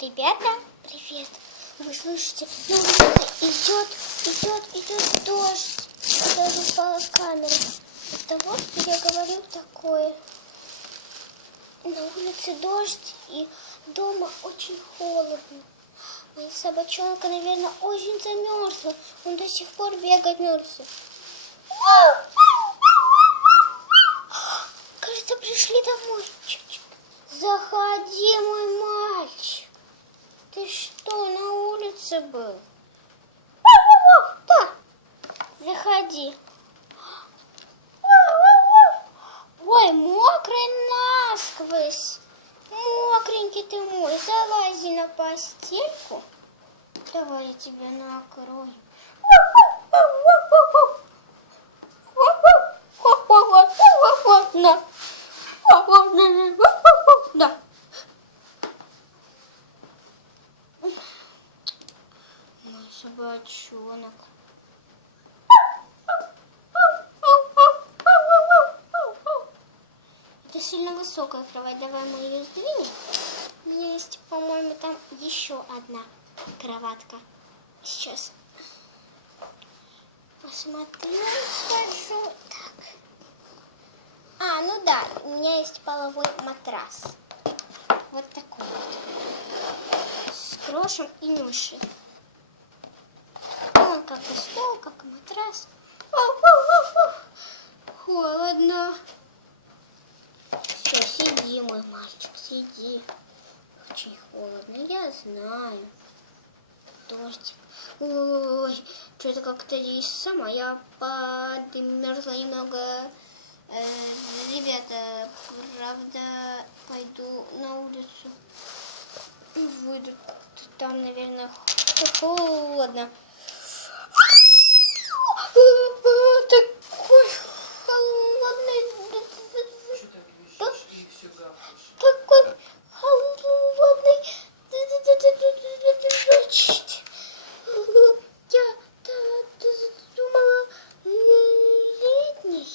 Ребята, привет! Вы слышите, на улице идет дождь. Даже упала камера. От того, что я говорю такое. На улице дождь и дома очень холодно. Моя собачонка, наверное, очень замерзла. Он до сих пор бегать мерзла. Кажется, пришли домой. Заходи, мой мальчик. Ты что, на улице был? Да. Заходи. Ой, мокрый насквозь. Мокренький ты мой. Залази на постельку. Давай я тебя накрою. Да. Мой собачонок. Это сильно высокая кровать. Давай мы ее сдвинем. У меня есть, по-моему, там еще одна кроватка. Сейчас посмотрю, схожу. Так. Ну да, у меня есть половой матрас. Вот такой вот. С крошем и нюшей. Он как и стол, как и матрас. Холодно. Все, сиди, мой мальчик, сиди. Очень холодно, я знаю. Дождик. Ой, что-то как-то здесь сама я подмерзла немного. Ребята, правда, пойду на улицу. Выйду. Там, наверное, холодно. Такой холодный. Какой холодный. Я думала, летний.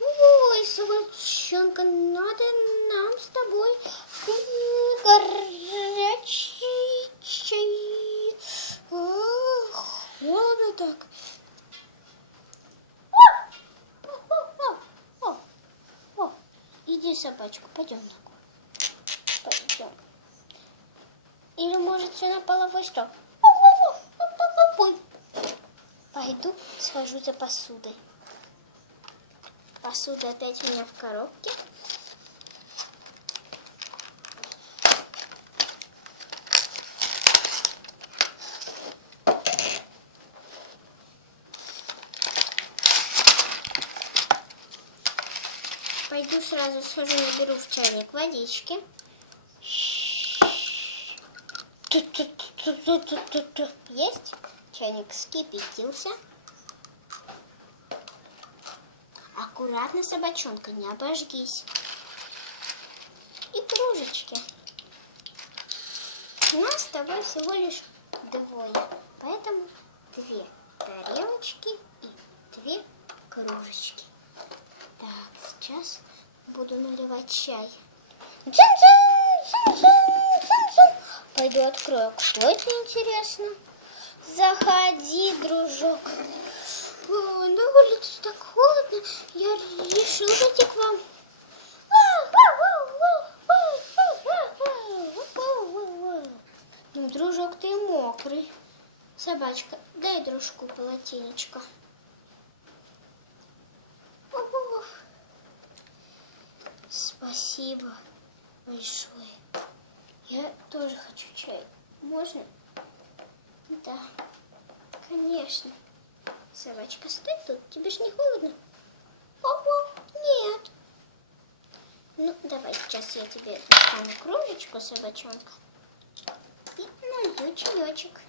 Ой, собачонка, надо нам с тобой горячий чай. Холодно так. Иди, собачка, пойдем на кухню. Пойдем. Или, может, все на половой стол. Пойду, схожу за посудой. Посуда опять у меня в коробке. Пойду сразу схожу, наберу в чайник водички. Есть? Чайник вскипятился. Аккуратно, собачонка, не обожгись. И кружечки. Нас с тобой всего лишь двое. Поэтому 2 тарелочки и 2 кружечки. Так, сейчас буду наливать чай. Пойду открою. Кто это, интересно? Заходи, дружок. На улице так холодно. Я решил зайти к вам. Ну, дружок, ты мокрый. Собачка, дай дружку полотенечко. Спасибо большое. Я тоже хочу чай. Можно? Да, конечно. Собачка, стой тут. Тебе ж не холодно? Нет. Ну, давай сейчас я тебе достану кружечку, собачонка. И налью чаечек.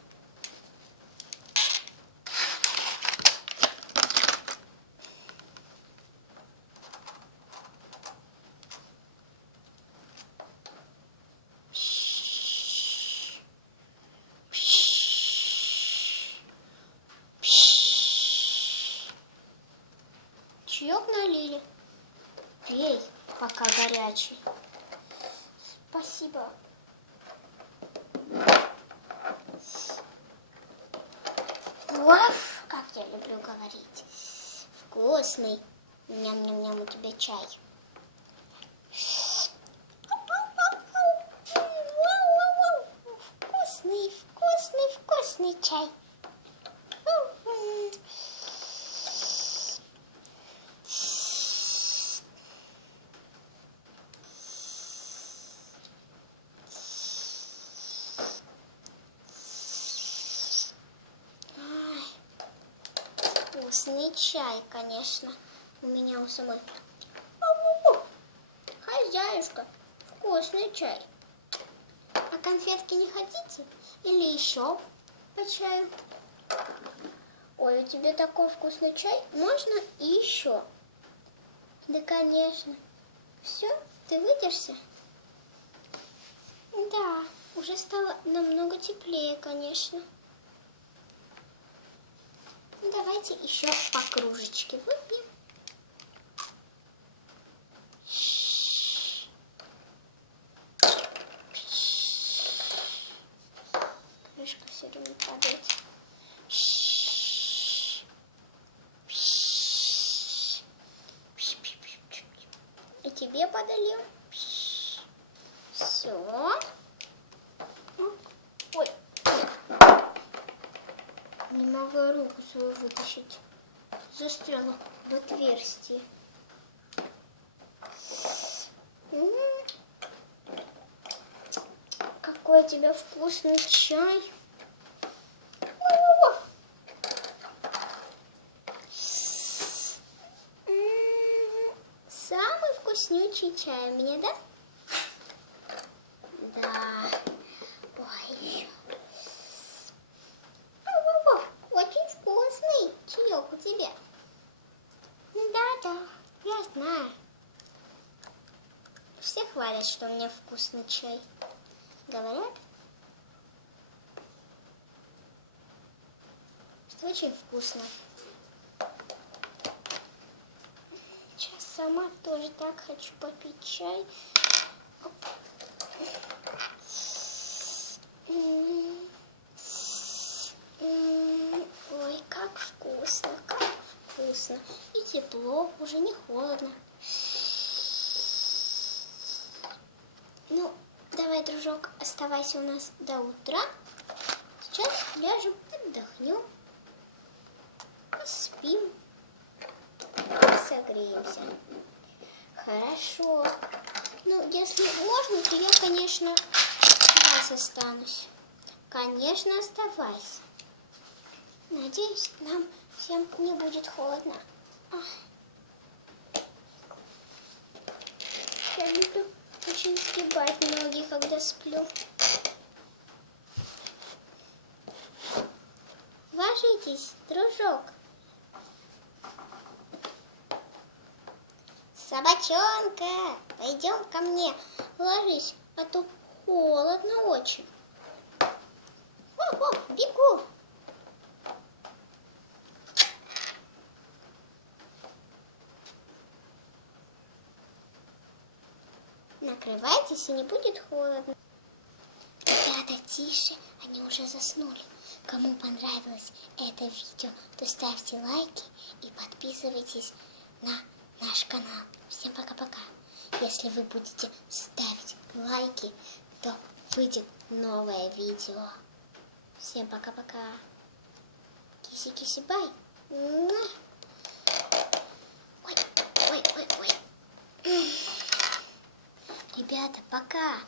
Чаек налили. Пей, пока горячий. Спасибо. Уф, как я люблю говорить. Вкусный. Ням-ням-ням, у тебя чай. Вкусный, вкусный, вкусный чай. Вкусный чай, конечно. У меня у самой. Хозяюшка, вкусный чай. А конфетки не хотите? Или еще по чаю? Ой, у тебя такой вкусный чай. Можно и еще? Да, конечно. Все, ты выйдешься? Да, уже стало намного теплее, конечно. Давайте еще по кружечке выпьем. Крышка все время падает. И тебе подолью. Все. Ой. Не могу руку свою вытащить. Застряла в отверстии. Какой у тебя вкусный чай. Самый вкуснючий чай у меня, да? Да. Ой, еще. Очень вкусный чаек у тебя. Да, я знаю. Все хвалят, что у меня вкусный чай. Говорят, что очень вкусно. Сейчас сама тоже так хочу попить чай. Ой, как вкусно, как вкусно. И тепло, уже не холодно. Ну, давай, дружок, оставайся у нас до утра. Сейчас ляжем, отдохнем, поспим, согреемся. Хорошо. Ну, если можно, то я, конечно, у вас останусь. Конечно, оставайся. Надеюсь, нам всем не будет холодно. Я люблю очень сгибать ноги, когда сплю. Ложитесь, дружок. Собачонка, пойдем ко мне. Ложись, а то холодно очень. О, бегу. Накрывайтесь, и не будет холодно. Ребята, тише, они уже заснули. Кому понравилось это видео, то ставьте лайки и подписывайтесь на наш канал. Всем пока-пока. Если вы будете ставить лайки, то выйдет новое видео. Всем пока-пока. Киси-киси-бай. Ой. Ребята, пока.